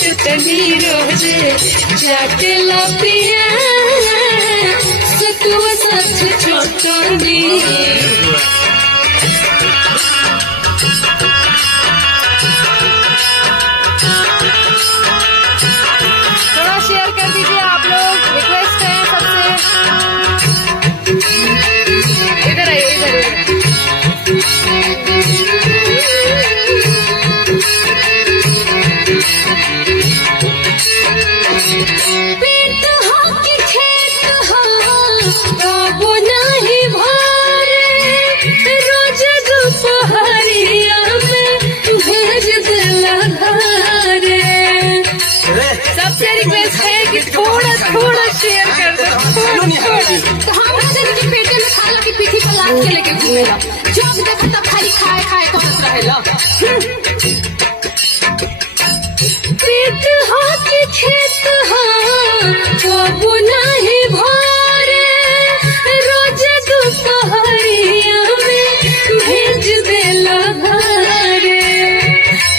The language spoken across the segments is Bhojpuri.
चटनी रोजे चाटला पिया सतुआ साथ चटनी। थोड़ा शेयर कर दीजिए आप लोग, रिक्वेस्ट है सबसे। इधर आइए, इधर पेट हो कि खेत हो वो नहीं भारे, रोज दोपहरिया में भेज दिला घरे। सबसे रिक्वेस्ट है कि थोड़ा थोड़ा शेयर कर दो, थोड़ा थोड़ा। तो हम पेटे में खा लो कि पीठी पर लाद के लेके घूमेला, जब देखो तब खाली खाए खाए करत रहेला। पेट हो कि खेत हो वो नहीं भारे, रोज दोपहरिया में भेज देला घरे।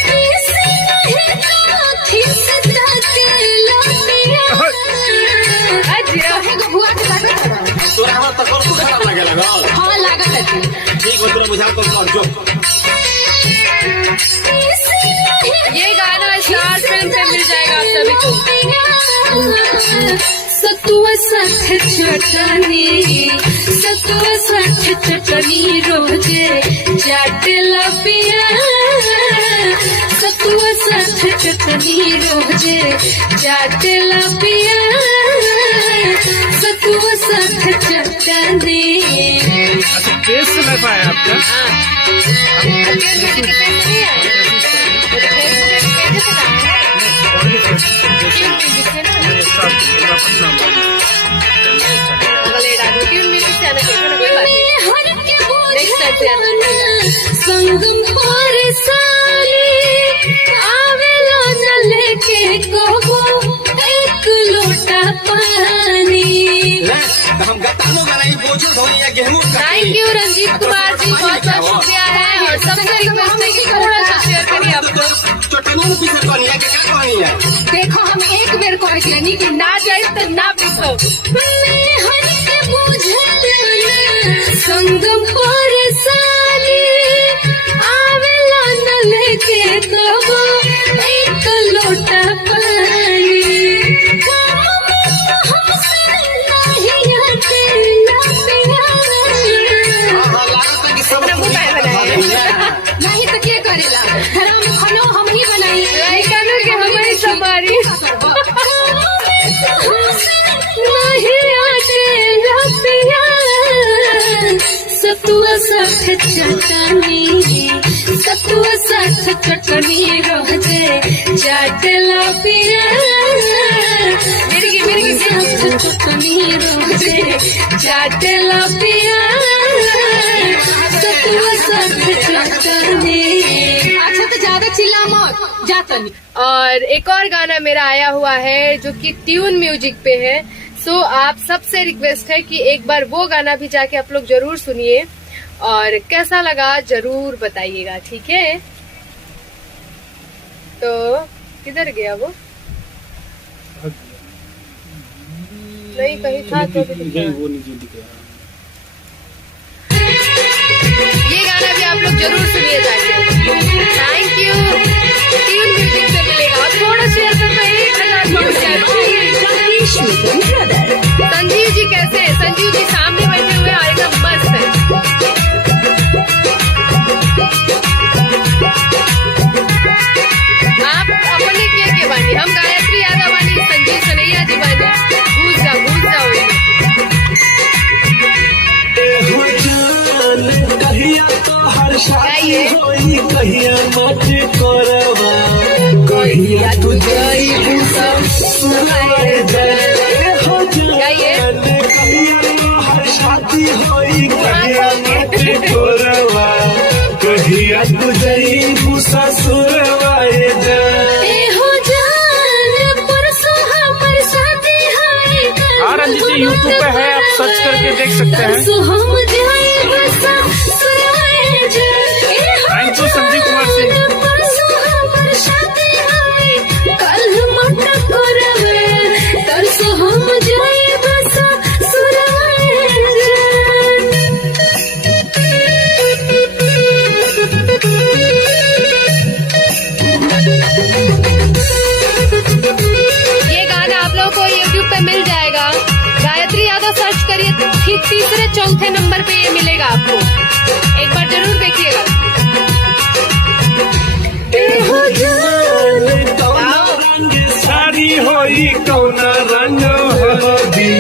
किसी नहीं काथी से ताकेला पिया अजय बुआ के लागत तोरा हमरा तक और खराब लागे लगा। हां लागत है ठीक हो, तोरा बुझा को कर जो। ये गाना स्टार फिल्म पे मिल जाएगा आप सभी को। सतुआ साथ चटनी, सतुआ साथ चटनी रोजे चाटला पिया सतुआ साथ चटनी रोजे चाटला पिया सतुआ साथ चटनी। अच्छा केस सुना पाया आपका? हाँ संगम पर साली आवेला न लेके कहो एक लोटा पानी। हम गतानो गनाई बोझो धोइया गेहूं। थैंक यू रंजीत कुमार जी, बहुत बहुत शुक्रिया है। और सबसे रिक्वेस्ट है कि थोड़ा सा शेयर करिए आप लोग। चटनी पीसे कनिया के का कहानी है? देखो हम एक बेर कह के नहीं कि ना जाए तो ना पीसो। संगम पर साली आवेला न लेके कहो एक लोटा पानी। हमसे नहीं आते ना पिया हां लागत है कि सब नहीं तो क्या करेला, घर में खाना हम ही बनाई के हमारी सवारी नहीं आते ना पिया सतुआ साथ चटनी, सतुआ साथ चटनी रोजे चाटला पिया मिर्गी साथ चटनी रोजे चाटला पिया सतुआ साथ चटनी। अच्छा तो ज्यादा चिल्ला मत जातनी। और एक और गाना मेरा आया हुआ है जो कि ट्यून म्यूजिक पे है। सो आप सबसे रिक्वेस्ट है कि एक बार वो गाना भी जाके आप लोग जरूर सुनिए और कैसा लगा जरूर बताइएगा, ठीक है? तो किधर गया वो? नहीं कहीं था तो ये गाना भी आप लोग जरूर सुनिए जाके। Thank you. ट्यून म्यूजिक से मिलेगा और थोड़ा शेयर करना 1000 पहुंच जाए। संजीव जी कैसे हैं? संजीव जी सामने बैठे हुए हैं, एकदम मस्त है। आप अपने के बानी, हम गायत्री यादव बानी, संजीव सनैया जी बानी। भूल जाओ कहिया तो हर शादी होई, कहिया मत करवा, कहिया तू जाई सुनाए जाए हो जान। कहिया हर शादी होई, कहिया मत करवा, कहिया तू जाई ससुरवाए जाए हो जान। परसों हमर शादी है। हाँ रंजीत जी यूट्यूब पे है, आप सर्च करके देख सकते हैं। Thank you Sanjeev Kumar Singh. ये गाना आप लोगों को YouTube पे मिल जाएगा, गायत्री यादव सर्च करिए, ठीक तीसरे चौथे नंबर पे ये मिलेगा आपको, एक बार जरूर देखिएगा। साड़ी होई कौना रंग हल्दी,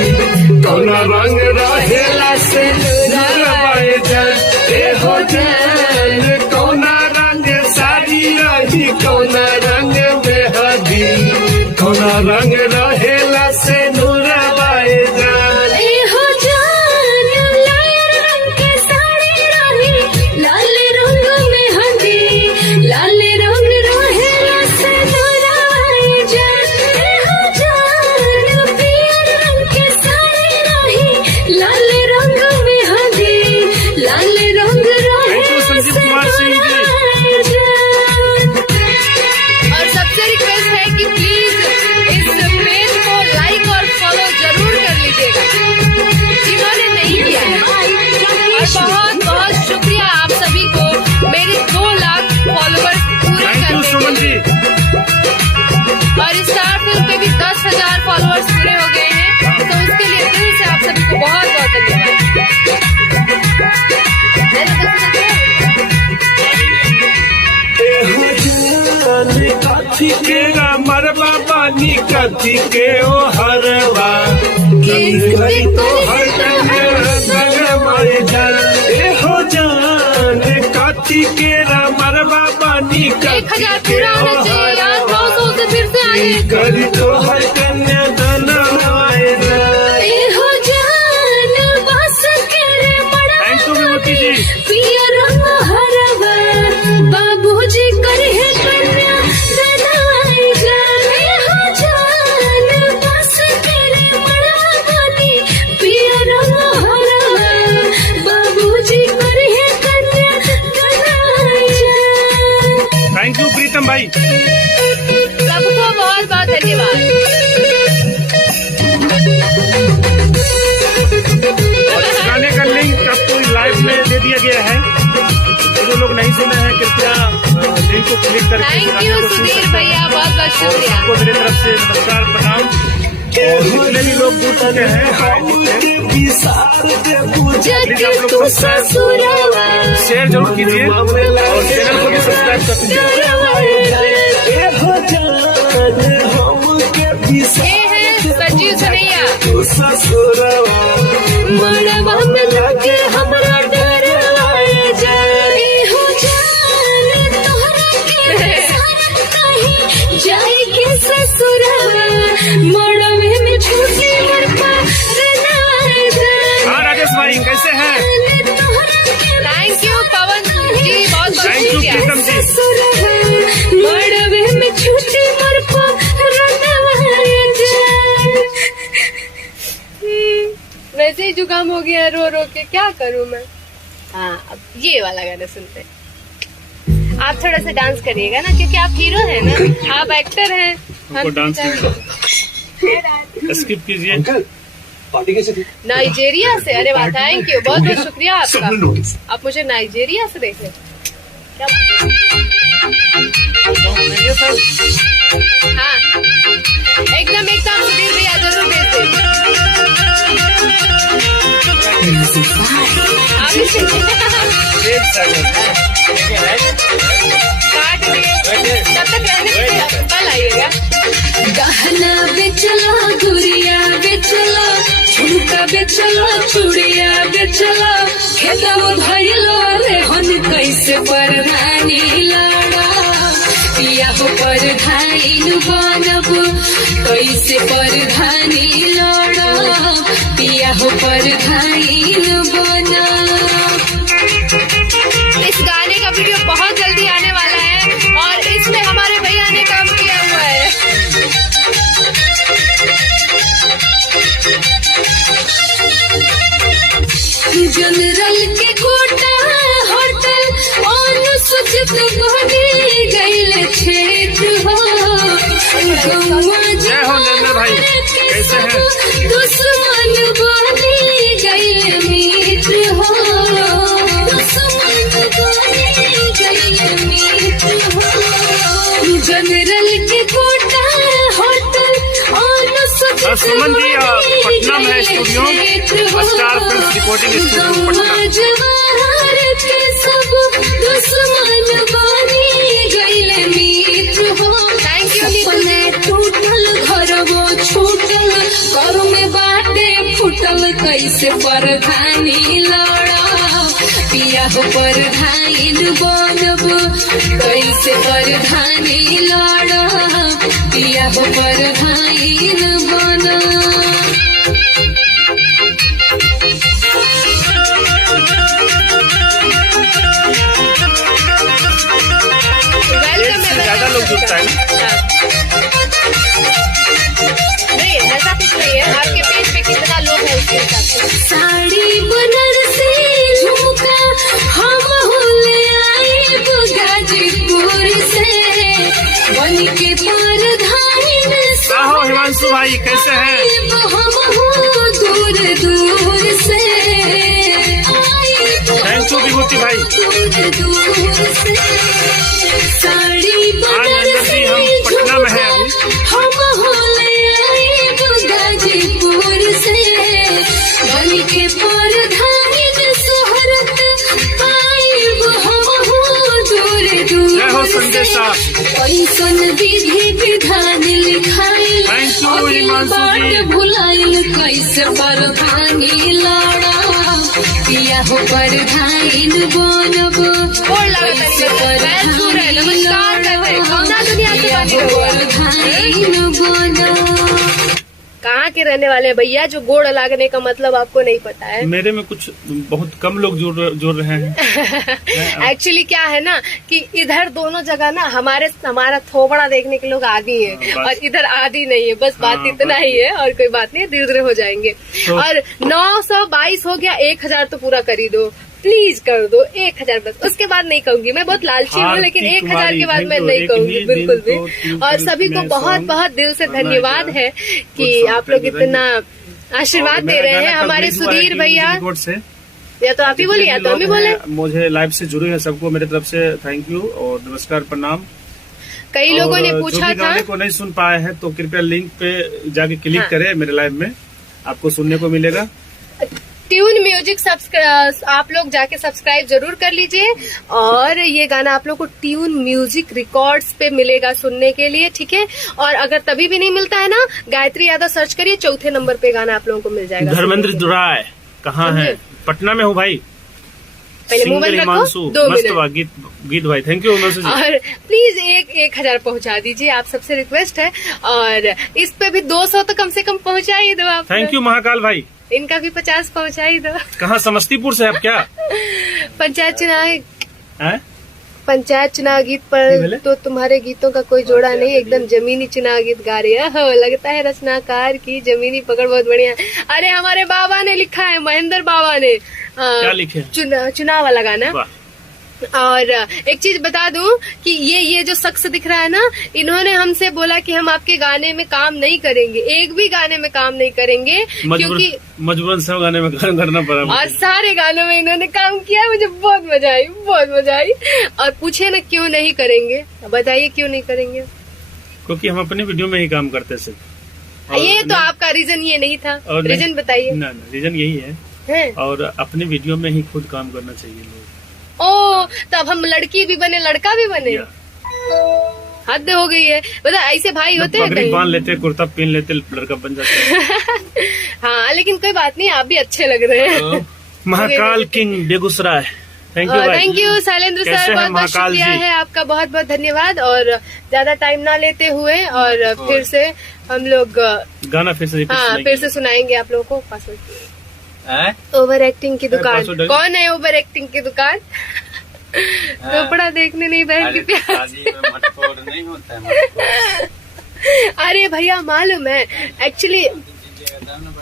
कौना रंग रहेला से नूरवाए जान, ए हो जान कौना रंग साड़ी रही, कौना रंग मेहदी, कौना रंग रहेला से नूरवाए जान। ए हो जान लाल रंग के साड़ी रही, लाल रंग में हंदी, लाल रंग रहेला से नूरवाए जान। ए हो जान पीर रंग के साड़ी रही, लाल रंग में हंदी, लाल रंग रहेला संजीव से कुमार सिंह जी। नूरवाए जान। और सबसे रिक्वेस्ट है कि प्लीज इस पेज को लाइक और फॉलो जरूर कर लीजिएगा जिन्होंने नहीं किया है। और बहुत बहुत शुक्रिया आप सभी को मेरे 2 लाख फॉलोअर्स पूरे थैंक यू करने सुमन के जी। लिए। और स्टार फिल्म के भी 10,000 फॉलोअर्स पूरे हो गए हैं, तो उसके लिए दिल से आप सभी को बहुत बहुत धन्यवाद। कथी के मरबा बानी, कथी के ओ हरवा, गई तो हर संग मर जान, ए हो जान कथी के मरबा बानी, 1,000 कथी के पूरा ओ होना चाहिए यार, हरवा, 200 से फिर से आगे। गई तो हर कन्या दनवाए जान। ए हो जान बस करे बड़ा थैंक यू विभूति जी। पिया रंग हरवा, बाबूजी करे है कन्या दनाई जान। ए हो जान बस करे बड़ा बनी, पिया रंग हरवा, बाबूजी करे है कन्या दनाई जान। थैंक यू प्रीतम भाई। सबको बहुत बहुत धन्यवाद। और इस गाने का लिंक आपको लाइव में दे दिया गया है, तो जो लोग नहीं सुने हैं कृपया लिंक को क्लिक करके थैंक यू सुधीर भैया, बहुत बहुत और शुक्रिया। सबको मेरी तरफ से नमस्कार प्रणाम। और जितने भी लोग जुड़ चुके हैं प्लीज आप लोग सब्सक्राइब शेयर जरूर कीजिए और चैनल को भी सब्सक्राइब कर दीजिए। ये है संजीव सनैया। मड़वा में लगे हमरा डरवाए जाए, हो जान तोहरा के कहीं जाई के ससुरवा, मड़वे में छुट्टी मरपा रनाए जान। हाँ राजेश भाई कैसे हैं? थैंक यू पवन जी, बहुत बहुत थैंक यू शुक्रिया। प्रीतम जी। मड़वे में छुट्टी मरपा रनाए जान। वैसे ही जुकाम हो गया रो रो के, क्या करूं मैं। हाँ अब ये वाला गाना सुनते हैं। आप थोड़ा सा डांस करिएगा ना, क्योंकि आप हीरो हैं ना, आप एक्टर हैं। हमको डांस स्किप कीजिए। अंकल पार्टी कैसे थी? नाइजेरिया से, अरे वाह, थैंक यू, बहुत बहुत शुक्रिया आपका। आप मुझे नाइजेरिया से देख रहे, क्या बात है। हाँ एकदम एकदम सुधीर भैया जरूर भेजते। आप इसे काट दिए, तब तक रहने दीजिए, कल आइएगा। गहना बेचला, गुड़िया बेचला, झुमका बेचला, चूड़िया बेचला, खेतवा भइलो रे हन कैसे परधानी लड़ा, पिया हो परधानी बनब कैसे परधानी लड़ा, पिया हो परधानी बनब। इस गाने का वीडियो बहुत जल्दी आने वाला है और इसमें हमारे भैया ने काम किया हुआ है। जनरल के कोटा होटल अनुसूचित बनी गईल क्षेत्र हो, जय हो नरेंद्र भाई, कैसे हैं? दुश्मन बनी गईल मित्र हो, दुश्मन बनी गईल मित्र हो। जनरल के सुमन जी पटना में studio star film recording studio Patna. Jawahar के सब दुश्मन बनी गइले मित्र हो। सपने टूटल घर वो छूटल घर में बाटे फूटल कैसे परधानी लड़ा पिया हो परधाइन बनब कैसे परधानी लड़ा पिया हो परधाइन बनब। एक से ज्यादा लोग जुड़ता है ना। नहीं ऐसा कुछ नहीं है, आपके पेज पे कितना लोग हैं उसके हिसाब से। साड़ी बनारसी झुमका हम ले आए गाजीपुर से बन के परधाइन आहो हिमांशु भाई कैसे हैं? हम दूर दूर से थैंक यू विभूति भाई। दूर से साड़ी जी हम पटना में हैं अभी। हम ले आए गाजीपुर से बन के परधाइन सोहरत आइब हम दूर जय हो दूर संजय से साहब। कैसन विधि विधान लिखाइल थैंक यू अगिल हिमांशु बाट जी। भुलाइल कैसे परधानी लड़ा पिया हो परधाइन बनब कैसे परधानी लड़ा पिया हो परधाइन बनब। कहाँ के रहने वाले हैं भैया जो गोड़ लागने का मतलब आपको नहीं पता है? मेरे में कुछ बहुत कम लोग जुड़ रहे हैं। एक्चुअली क्या है ना कि इधर दोनों जगह ना हमारा थोबड़ा देखने के लोग आदी है बस। और इधर आदी नहीं है। बस बात हाँ, इतना बस। ही है और कोई बात नहीं, धीरे धीरे हो जाएंगे। तो- और 922 हो गया, 1000 तो पूरा कर ही दो प्लीज, कर दो 1000 बस। उसके बाद नहीं कहूंगी, मैं बहुत लालची हूँ लेकिन 1000 के बाद मैं नहीं कहूंगी बिल्कुल भी। और सभी को बहुत बहुत दिल से धन्यवाद है कि आप लोग इतना आशीर्वाद दे रहे हैं हमारे सुधीर भैया। या तो आप ही बोलिए या तो हम ही बोले। मुझे लाइव से जुड़े हैं सबको मेरे तरफ से थैंक यू और नमस्कार प्रणाम। कई लोगों ने और पूछा जो भी था, गाने को नहीं सुन पाए हैं तो कृपया लिंक पे जाके क्लिक हाँ। करें, मेरे लाइव में आपको सुनने को मिलेगा। ट्यून म्यूजिक आप लोग जाके सब्सक्राइब जरूर कर लीजिए। और ये गाना आप लोग को ट्यून म्यूजिक रिकॉर्ड्स पे मिलेगा सुनने के लिए, ठीक है। और अगर तभी भी नहीं मिलता है ना, गायत्री यादव सर्च करिए, 4थे नंबर पे गाना आप लोगों को मिल जाएगा। धर्मेंद्र दुराय कहाँ है? पटना में हूँ भाई। पहले सिंगर मोबाइल रखो, हिमांशु 2 मस्त मिनट। बा गीत भाई। थैंक यू हिमांशु जी। और प्लीज 1000 पहुंचा दीजिए, आप सबसे रिक्वेस्ट है। और इस पे भी 200 तो कम से कम पहुंचा ही दो आप। थैंक यू महाकाल भाई। इनका भी 50 पहुंचा ही दो। कहाँ समस्तीपुर से आप क्या पंचायत चुनाव हैं? पंचायत चुनाव गीत पर तो तुम्हारे गीतों का कोई जोड़ा नहीं, एकदम जमीनी चुनाव गीत गा रही है। हो लगता है रचनाकार की जमीनी पकड़ बहुत बढ़िया। अरे हमारे बाबा ने लिखा है, महेंद्र बाबा ने क्या लिखे? चुनाव वाला गाना। वाह। और एक चीज बता दूं कि ये जो शख्स दिख रहा है ना, इन्होंने हमसे बोला कि हम आपके गाने में काम नहीं करेंगे, एक भी गाने में काम नहीं करेंगे, क्योंकि मजबूरन सब गाने में काम करना पड़ा और मुझे। सारे गानों में इन्होंने काम किया। मुझे बहुत मजा आई, बहुत मजा आई। और पूछे ना क्यों नहीं करेंगे, बताइए क्यों नहीं करेंगे? क्योंकि हम अपने वीडियो में ही काम करते थे। ये तो आपका रीजन ये नहीं था, रीजन बताइए। ना रीजन यही है। और अपने वीडियो में ही खुद काम करना चाहिए लोग। ओ तब हम लड़की भी बने लड़का भी बने, हद हो गई है। बता ऐसे भाई होते हैं पगड़ी कहीं? बांध लेते, कुर्ता पहन लेते, लड़का बन जाते। हाँ लेकिन कोई बात नहीं, आप भी अच्छे लग रहे हैं। Mahakal king Begusarai. Thank you thank you Shailendra कैसे सर, हैं बहुत बहुत महाकाल शुक्रिया जी? है आपका, बहुत बहुत धन्यवाद। और ज्यादा टाइम ना लेते हुए और फिर से हम लोग गाना फिर से repeat हाँ सुनाएंगे। फिर से सुनाएंगे आप लोगों को। पासवर्ड ओवर एक्टिंग की दुकान। पासवर्ड है? कौन है ओवर एक्टिंग की दुकान? कपड़ा देखने नहीं बहन की प्यार। नहीं होता है अरे भैया मालूम है, एक्चुअली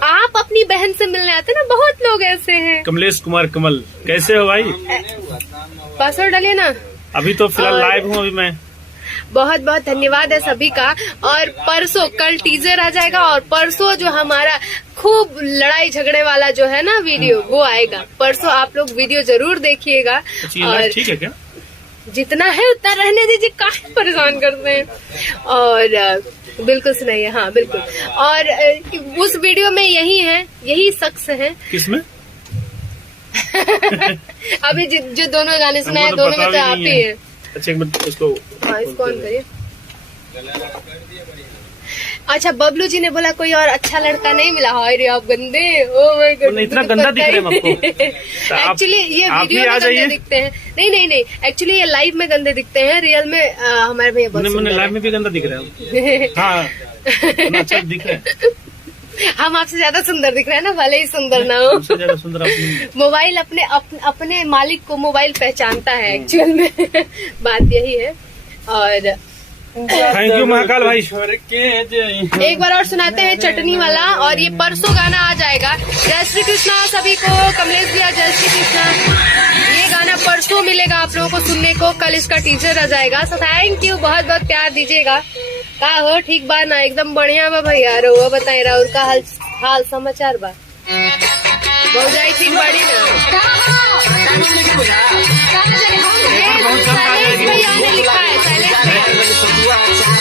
आप अपनी बहन से मिलने आते ना, बहुत लोग ऐसे हैं। कमलेश कुमार कमल कैसे हो भाई? पासवर्ड डालिए ना। अभी तो फिलहाल और- लाइव हूँ अभी मैं। बहुत बहुत धन्यवाद है सभी का। और परसों कल टीजर आ जाएगा और परसों जो हमारा खूब लड़ाई झगड़े वाला जो है ना वीडियो, वो आएगा परसों। आप लोग वीडियो जरूर देखिएगा। अच्छा, ये और लाइव ठीक है क्या? जितना है उतना रहने दीजिए, काहे परेशान करते हैं। और बिल्कुल सुनाइए। हाँ बिल्कुल। और उस वीडियो में यही शख्स है। किसमें? अभी जो दोनों गाने सुनाए दोनों में तो आप ही है। अच्छा एक मिनट इसको। हाँ इसको ऑन करिए। अच्छा बबलू जी ने बोला कोई और अच्छा लड़का नहीं मिला। हाय रे आप गंदे। ओ माय गॉड इतना गंदा दिख रहे हैं आपको। एक्चुअली ये वीडियो में गंदे दिखते हैं। नहीं एक्चुअली ये लाइव में गंदे दिखते हैं। रियल में हमारे भैया बहुत सुंदर लाइव में भी गंदा दिख रहा है। हाँ अच्छा दिख रहा है। हम आपसे ज्यादा सुंदर दिख रहे हैं ना, भले ही सुंदर ना हो। ज्यादा सुंदर आप। मोबाइल अपने मालिक को मोबाइल पहचानता है एक्चुअल में। बात यही है। और थैंक यू महाकाल भाई। एक बार और सुनाते हैं चटनी वाला। और ये परसों गाना आ जाएगा। जय श्री कृष्णा सभी को। कमलेश भैया जय श्री कृष्णा। ये गाना परसों मिलेगा आप लोगों को सुनने को। कल इसका टीजर आ जाएगा। सो थैंक यू, बहुत बहुत प्यार दीजिएगा। का हो ठीक बा ना? एकदम बढ़िया बा भैया। रहुआ बताए रहा उनका हाल समाचार बा। भौजाई ठीक बाड़ी ना? भैया ने लिखा है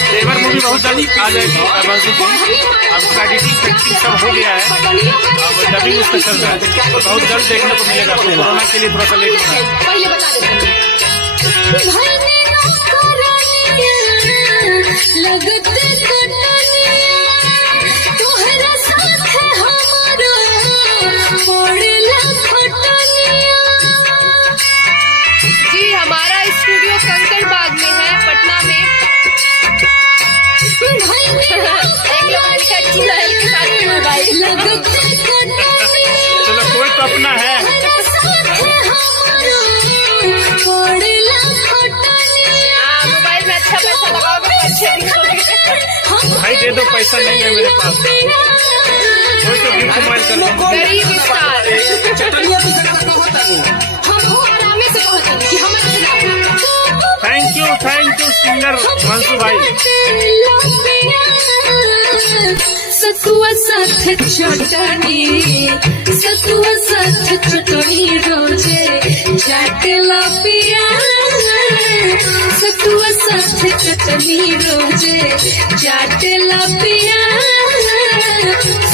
देवर मूवी बहुत जल्दी आ जाएगी। अब उसका एडिटिंग सब हो गया है। अब डबिंग उसका चल रहा है तो बहुत जल्द देखने को मिलेगा। कोरोना के लिए थोड़ा सा लेट हो रहा है। जी हमारा स्टूडियो कंकड़ बाग में है, पटना में। एक लोग ने लिखा चुड़ैल के साथ मोबाइल। चलो कोई तो अपना है। मोबाइल में अच्छा पैसा लगाओगे तो अच्छे दिखोगे। भाई दे दो, पैसा नहीं है मेरे पास। कोई तो गिफ्ट मोबाइल कर दो। गरीब स्टार। थैंक यू सिंगर मंसू भाई। सतुआ साथ चटनी रोजे जाटला पिया। सतुआ साथ चटनी रोजे जाटला पिया।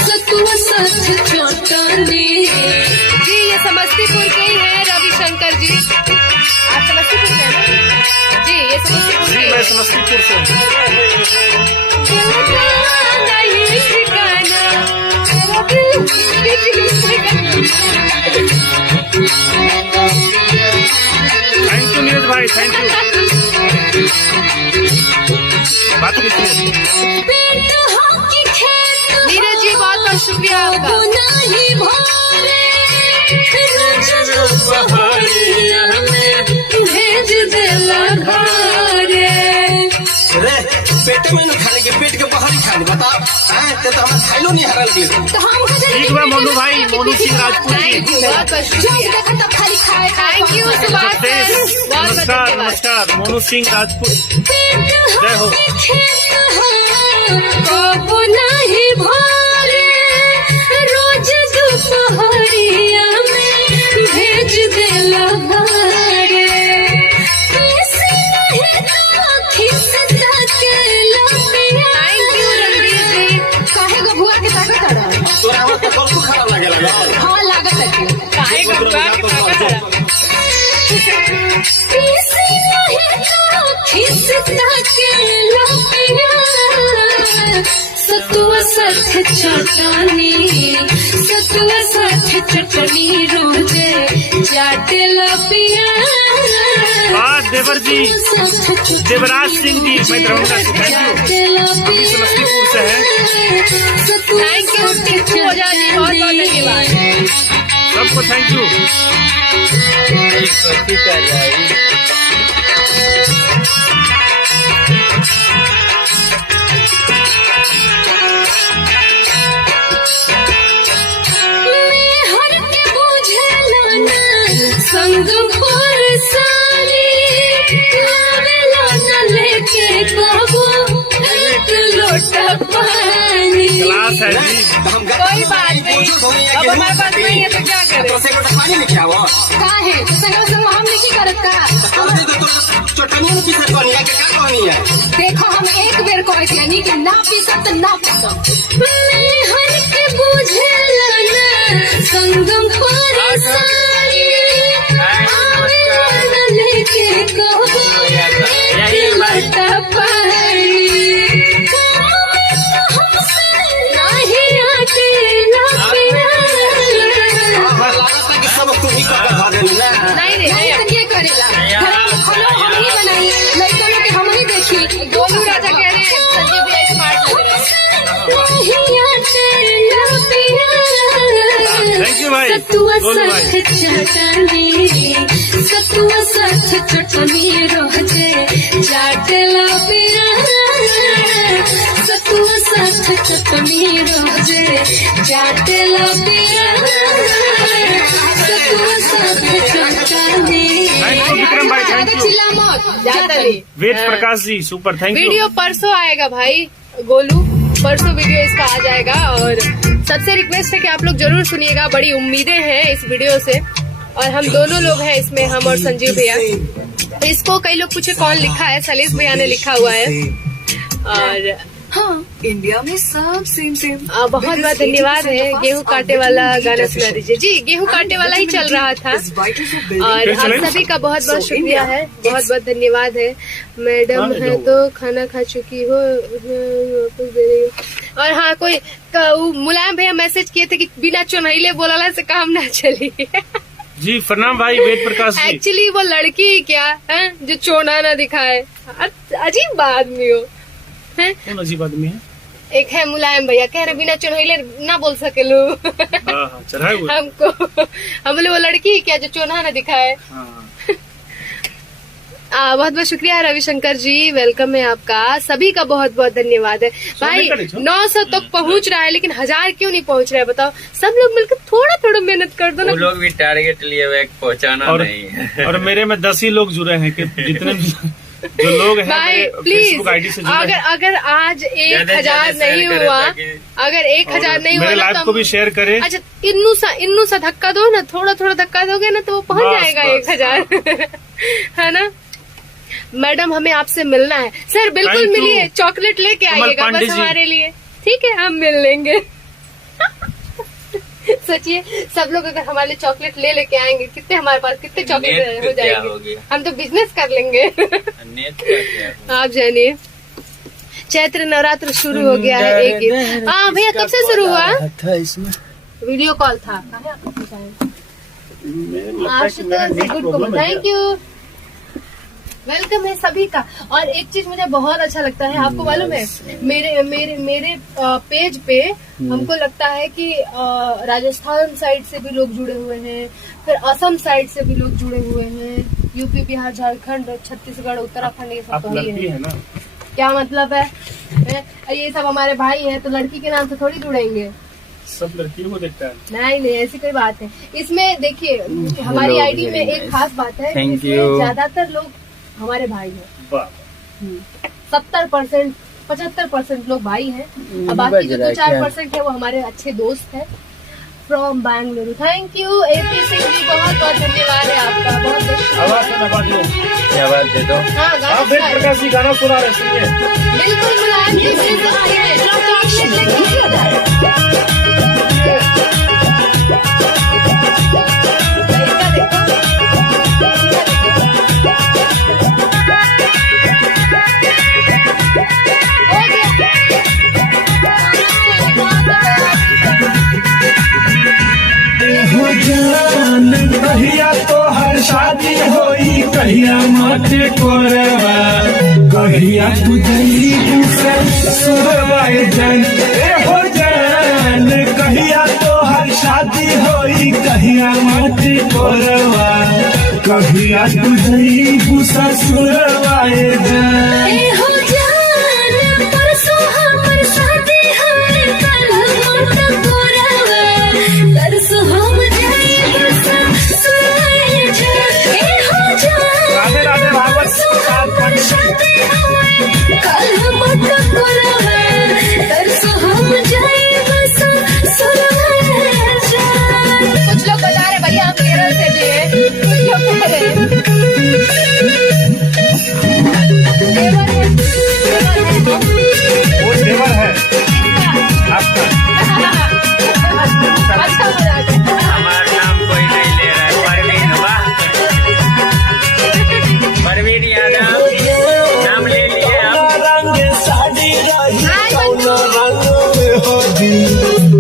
सतुआ साथ चटनी। जी ये समस्तीपुर के ही है रविशंकर जी। आप समस्तीपुर से हैं ना? जी ये समस्तीपुर जी मैं समस्तीपुर से हूँ। थैंक यू नीरज भाई, थैंक यू। बात कीजिए नीरज जी, बहुत बहुत शुक्रिया आपका। भेज देला घरे। पेट में न खाने के, पेट के बाहर ही खाने। बताओ तो हम खाइलो नहीं हरल के। ठीक है मोनू भाई, मोनू सिंह राजपूत जी। बहुत बहुत शुक्रिया। थैंक यू सुभाष सर। नमस्कार नमस्कार मोनू सिंह राजपूत, जय हो। कबो नहीं भरे रोज दोपहरिया में भेज देला घरे। थैंक यू रणवीर जी। काहे गो भुआ के ताकत आ रहा? तोरा हम तो बहुत खराब लगे। हाँ लागत है। काहे का बुआ के ताकत आ रहा? सतुआ साथ चटनी। सतुआ साथ चटनी रोजे जाटला पिया। वाह देवर जी, देवराज सिंह जी, मैं दरभंगा से। Thank you. अभी समस्तीपुर से है। थैंक यू टिप्पू ओझा जी, बहुत बहुत धन्यवाद। सबको थैंक यू। संग पर सारी लेके कबो एक लोटा पानी। क्लास है जी। कोई बात नहीं। गेहूं धोनी है अब गेहूं हमारे पास नहीं है तो क्या करें? तो से गोटा पानी लेके आवो का है तो संग हम नहीं करत का हम दे तो चटनी में पीसे कोनी है का कोनी है देखो हम एक बेर कहे छियनी कि ना पीसब तो ना पीसब मैं हर के बुझेला ना संगम परसाई आवे लेके कहो लता पहाड़ी नहीं आटे ना लागत है कि सब तू ही कर खा देनी ना नहीं नहीं नहीं तो ये करेला खाना हम ही बनाई लड़का लोग के हम ही देखी गोलू राजा कह रहे हैं संजीव भैया स्मार्ट लग रहे हैं। थैंक यू भाई सतुआ गोलू भाई साथ चटनी रोजे चाटला पिया सतुआ साथ चटनी रोजे चाटला पिया सतुआ साथ चटनी थैंक यू विक्रम भाई, थैंक यू। चिल्ला मत जाता नहीं। Ved Prakash ji super, thank you. Video परसों आएगा भाई गोलू, परसों वीडियो इसका आ जाएगा और सबसे रिक्वेस्ट है कि आप लोग जरूर सुनिएगा। बड़ी उम्मीदें हैं इस वीडियो से और हम दोनों लोग हैं इसमें, हम और संजीव भैया। इसको कई लोग पूछे कौन लिखा है, सलीस भैया ने लिखा हुआ है। और हाँ, इंडिया में सब सेम सेम। बहुत बहुत धन्यवाद है। गेहूं काटे वाला गाना सुना दीजिए जी। गेहूं काटे वाला ही चल रहा था और आप सभी का बहुत बहुत शुक्रिया है, बहुत बहुत धन्यवाद है। मैडम है तो खाना खा चुकी हो वापस दे रही हो। और हाँ, कोई मुलायम भैया मैसेज किए थे कि बिना चुनैले बोला से काम ना चली। जी प्रणाम भाई वेद प्रकाश जी। एक्चुअली वो लड़की क्या है जो चोना ना दिखाए, अजीब आदमी हो है। कौन अजीब आदमी है? एक है मुलायम भैया कह रहे बिना चुनैले ना बोल सके लो। हाँ, चढ़ाए हुए। हमको हम बोले वो लड़की क्या जो चोना ना दिखाए। हाँ। बहुत बहुत शुक्रिया रविशंकर जी, वेलकम है आपका। सभी का बहुत बहुत धन्यवाद है भाई। 900 तक पहुंच रहा है लेकिन 1000 क्यों नहीं पहुंच रहा है बताओ। सब लोग मिलकर थोड़ा थोड़ा मेहनत कर दो ना। वो लोग भी टारगेट लिए हुए पहुंचाना और, नहीं है। और मेरे में 10 ही लोग जुड़े हैं कि जितने जो लोग हैं भाई प्लीज प्लीज आईडी से जुड़े हैं। अगर आज 1000 नहीं हुआ, अगर 1000 नहीं हुआ मेरे ना लाइव को भी शेयर करें। अच्छा इन्नू सा धक्का दो ना, थोड़ा थोड़ा धक्का दोगे ना तो वो पहुंच बस, जाएगा बस। 1000। है ना। मैडम हमें आपसे मिलना है सर, बिल्कुल Thank you। मिलिए, चॉकलेट लेके कमल आइएगा पांडे बस जी। हमारे लिए, ठीक है हम मिल लेंगे। सोचिए सब लोग अगर हमारे लिए चॉकलेट ले लेके आएंगे, कितने हमारे पास कितने नेट चॉकलेट पे हो क्या हो जाएंगे। गया? हम तो बिजनेस कर लेंगे। नेट का क्या? आप जानिए। चैत्र नवरात्र शुरू हो गया है। एक हाँ भैया कब से शुरू हुआ? था इसमें वीडियो कॉल था। थैंक यू, वेलकम है सभी का। और एक चीज मुझे बहुत अच्छा लगता है, आपको मालूम है मेरे मेरे मेरे पेज पे हमको लगता है कि राजस्थान साइड से भी लोग जुड़े हुए हैं, फिर असम साइड से भी लोग जुड़े हुए हैं, यूपी बिहार झारखंड छत्तीसगढ़ उत्तराखंड ये सब आप तो ही लड़की है। है ना? क्या मतलब है? ये सब हमारे भाई हैं तो लड़की के नाम से थोड़ी जुड़ेंगे। सब लड़कियों को देखता है। नहीं नहीं ऐसी कोई बात है। इसमें देखिए हमारी आईडी में एक खास बात है, Thank इसमें you। ज्यादातर लोग हमारे भाई हैं। वाह। 70% 75% लोग भाई हैं और बाकी जो 2-4% है वो हमारे अच्छे दोस्त हैं from Bengaluru. Thank you AP Singh ji, बहुत बहुत धन्यवाद है आपका, बहुत बहुत आवाज से दबा दो। क्या बात दे दो? हाँ गाना आप वेद सुनाइए। प्रकाश जी गाना सुना रहे, सुनिए। बिल्कुल मुलायम जी से सुनाइए। इसका देखो। हो हो जान कहिया तो हर शादी होई, कहिया माथे कोरवा, कहिया तुझी से सुरवाए जान। हो जान कहिया तो हर शादी होई, कहिया माथे कोरवा, कहिया तुझी से सुरवाए जान। ए हो जान परसों हमर शादी है, कल मोट कोरवा, परसों हम जाएंगे ससुराल जान। ए हो जान राधे राधे भागवत परसों हमर शादी है, कल मोट कोरवा, परसों हम जाएंगे ससुराल कौना रंग में हदी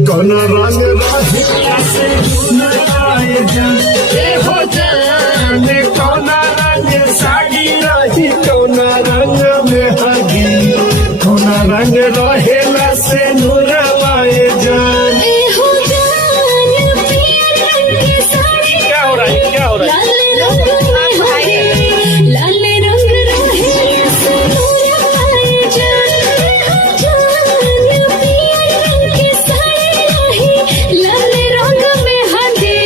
कौना रंग रहिला से नहाए जान ए हो जान कौना रंग साड़ी रही कौना रंग में हदी कौना रंग रहेला से नुरवाए जान ए हो जान पिया रंग की साड़ी क्या हो रहा है, क्या हो रहा है? लाल रंग रहे सुनवाए जान पिया रंग की साड़ी रही लाल रंग में हंदी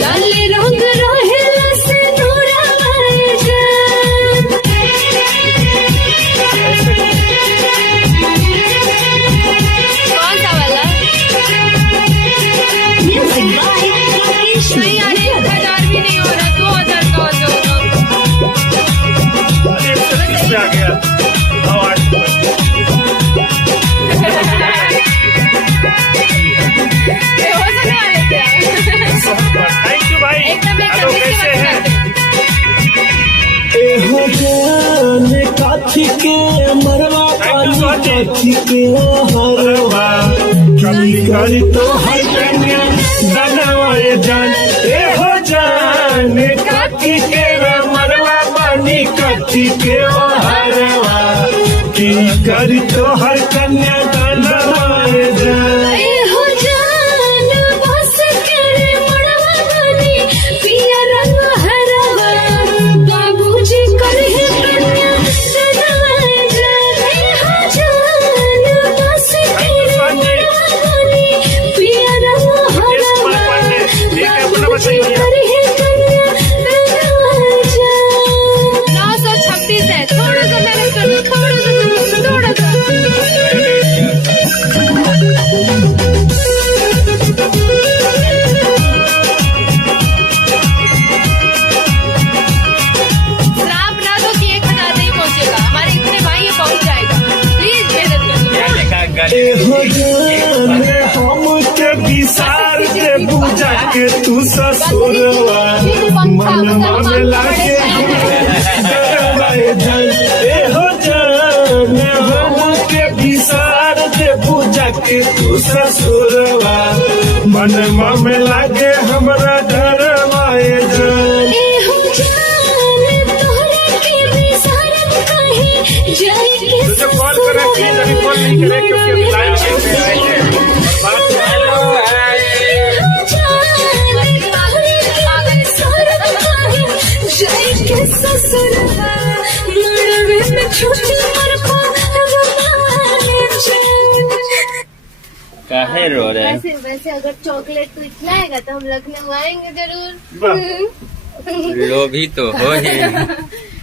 लाल रंग रहे सुनवाए जान कौन सा वाला नहीं यार 1000 भी नहीं हो रहा 2000 का हो जाएगा अरे 130 पे आ गया 9-8 ये हो सकता है क्या? थैंक यू भाई। एकदम हेलो, कैसे हैं? एहो जान काठी के मरवा पानी काठी के हरवा कली करी तो हर कन्या दनवाए जान एहो जान काठी के मरवा पानी काठी के हरवा की करी तो हर कन्या दनवाए जान ए हो जान बस करे मड़वा बनी पिया रंग हरवा बाबूजी करहे कन्या सनवाए जान ए हो जान बस करे मड़वा बनी पिया रंग हरवा बाबूजी करहे कन्या सनवाए जान 936 है थोड़ा सा मेहनत करो थोड़ा सा श्राप ना दो कि 1000 नहीं पहुंचेगा हमारे इतने भाई ये पहुंच जाएगा प्लीज मेहनत करो क्या लिखा गले एहो जान हम के विसार के पूजा के तू ससुरवा मनवा में लागे डरवाए जान एहो जान हम के विसार के पूजा के तू ससुरवा मनवा में लागे हमरा डरवाए जान ए हो जान तोहरा के विसारत कहे जाई के मुझे कॉल करें प्लीज, अभी कॉल नहीं करें क्योंकि अभी लाइव चेक पे आए हैं। बात हेलो हाय काहे रो रहे हैं? वैसे वैसे अगर चॉकलेट तो इतना आएगा तो हम लखनऊ आएंगे जरूर। वाह। लोभी तो हो ही।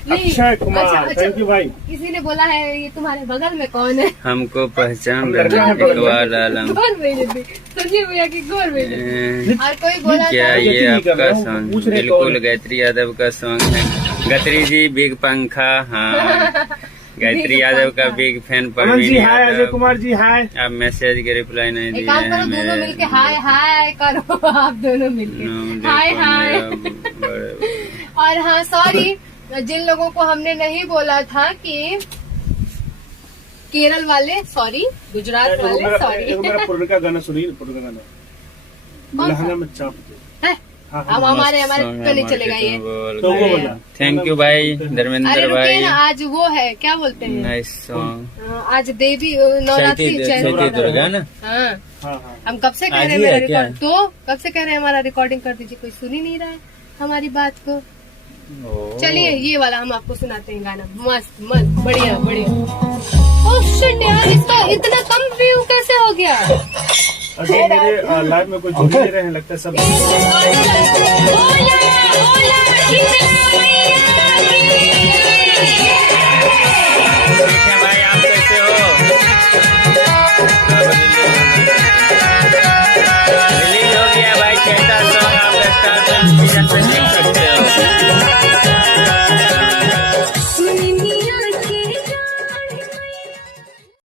नहीं, अक्षय कुमार अच्छा, थैंक यू भाई किसी ने बोला है ये तुम्हारे बगल में कौन है? हमको पहचान लड़का रहे है बगल में। इकबाल आलम। गोर भेजे थे संजय भैया की गोर भेजे थे। और कोई बोला क्या था ये नहीं कर रहा आपका हूँ, सॉन्ग? पूछ रहे बिल्कुल कौन? गायत्री यादव का सॉन्ग है। गायत्री जी बिग पंखा, हाँ गायत्री यादव का बिग फैन अमन परवीन जी हाय अजय यादव। कुमार जी हाय आप मैसेज के रिप्लाई नहीं एक दिए काम हैं करो दोनों मेरे। मिलके हाय हाय करो आप दोनों मिलके नो, हाय देखो हाय। मेरा बड़े- और हाँ सॉरी जिन लोगों को हमने नहीं बोला था कि केरल वाले सॉरी गुजरात वाले सॉरी मेरा पुराना का गाना सुनिए पुराना गाना लहंगा में चाप दे है, हाँ, अब हमारे हमारे सॉन्ग तो नहीं है, चलेगा ये। बोल तो वो रहे बोला हैं। थैंक यू भाई अरे धर्मेंद्र रुकिए भाई। ना आज वो है क्या बोलते हैं नाइस सॉन्ग। आज देवी नवरात्रि चैती दुर्गा ना। हाँ हाँ हाँ हम कब से कह आज रहे हैं ही मेरा है क्या? रिकॉर्ड तो कब से कह रहे हैं हमारा रिकॉर्डिंग कर दीजिए कोई सुन ही नहीं रहा है हमारी बात को। ओ। चलिए ये वाला हम आपको सुनाते हैं गाना मस्त मस्त बढ़िया बढ़िया। ओह शिट यार इसका इतना कम व्यू कैसे हो गया? अभी मेरे लाइव में कोई जुड़ नहीं रहे हैं लगता है सब ठीक है भाई